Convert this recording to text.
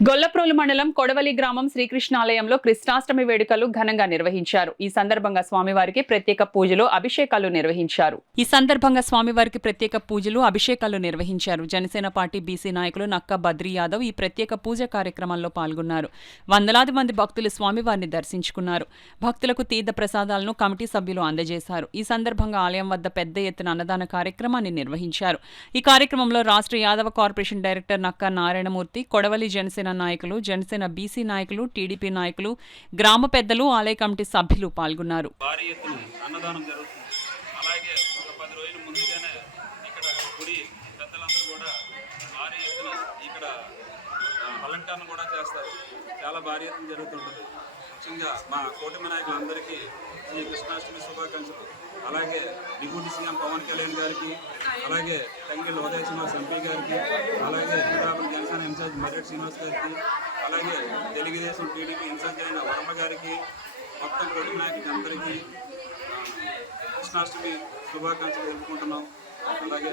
గొల్లప్రోలు మండలం కొడవలి గ్రామం శ్రీకృష్ణాలయంలో కృష్ణాష్టమి వేడుకలు ఘనంగా నిర్వహించారు. ఈ సందర్భంగా స్వామివారికి ప్రత్యేక పూజలు అభిషేకాలు నిర్వహించారు. జనసేన పార్టీ బీసీ నాయకులు నక్క బద్రీ యాదవ్ ఈ ప్రత్యేక పూజ కార్యక్రమంలో పాల్గొన్నారు. వందలాది మంది భక్తులు స్వామివారిని దర్శించుకున్నారు. భక్తులకు తీర్థ ప్రసాదాలను కమిటీ సభ్యులు అందజేశారు. ఈ సందర్భంగా ఆలయం వద్ద పెద్ద ఎత్తున అన్నదాన కార్యక్రమాన్ని నిర్వహించారు. ఈ కార్యక్రమంలో రాష్ట్ర యాదవ కార్పొరేషన్ డైరెక్టర్ నక్క నారాయణమూర్తి, కొడవలి జనసేన నాయకులు, జనసేన బీసీ నాయకులు, టీడీపీ నాయకులు, గ్రామ పెద్దలు, ఆలయ కమిటీ సభ్యులు పాల్గొన్నారు. చాలా భారీ ఎత్తున జరుగుతుంటుంది. ముఖ్యంగా మా కూటమి నాయకులందరికీ ఈ కృష్ణాష్టమి శుభాకాంక్షలు. అలాగే డిప్యూటీ సీఎం పవన్ కళ్యాణ్ గారికి, అలాగే తంగిళ్ళ ఉదయ శ్రీనివాస్ ఎంపీ గారికి, అలాగే పిఠాపురం జనసేన ఇన్ఛార్జ్ మర్రెడ్డి శ్రీనివాస్ గారికి, అలాగే తెలుగుదేశం టీడీపీ ఇన్ఛార్జ్ అయిన వర్మ గారికి, మొత్తం కూటమి నాయకులకి అందరికీ కృష్ణాష్టమి శుభాకాంక్షలు తెలుపుకుంటున్నాం. అలాగే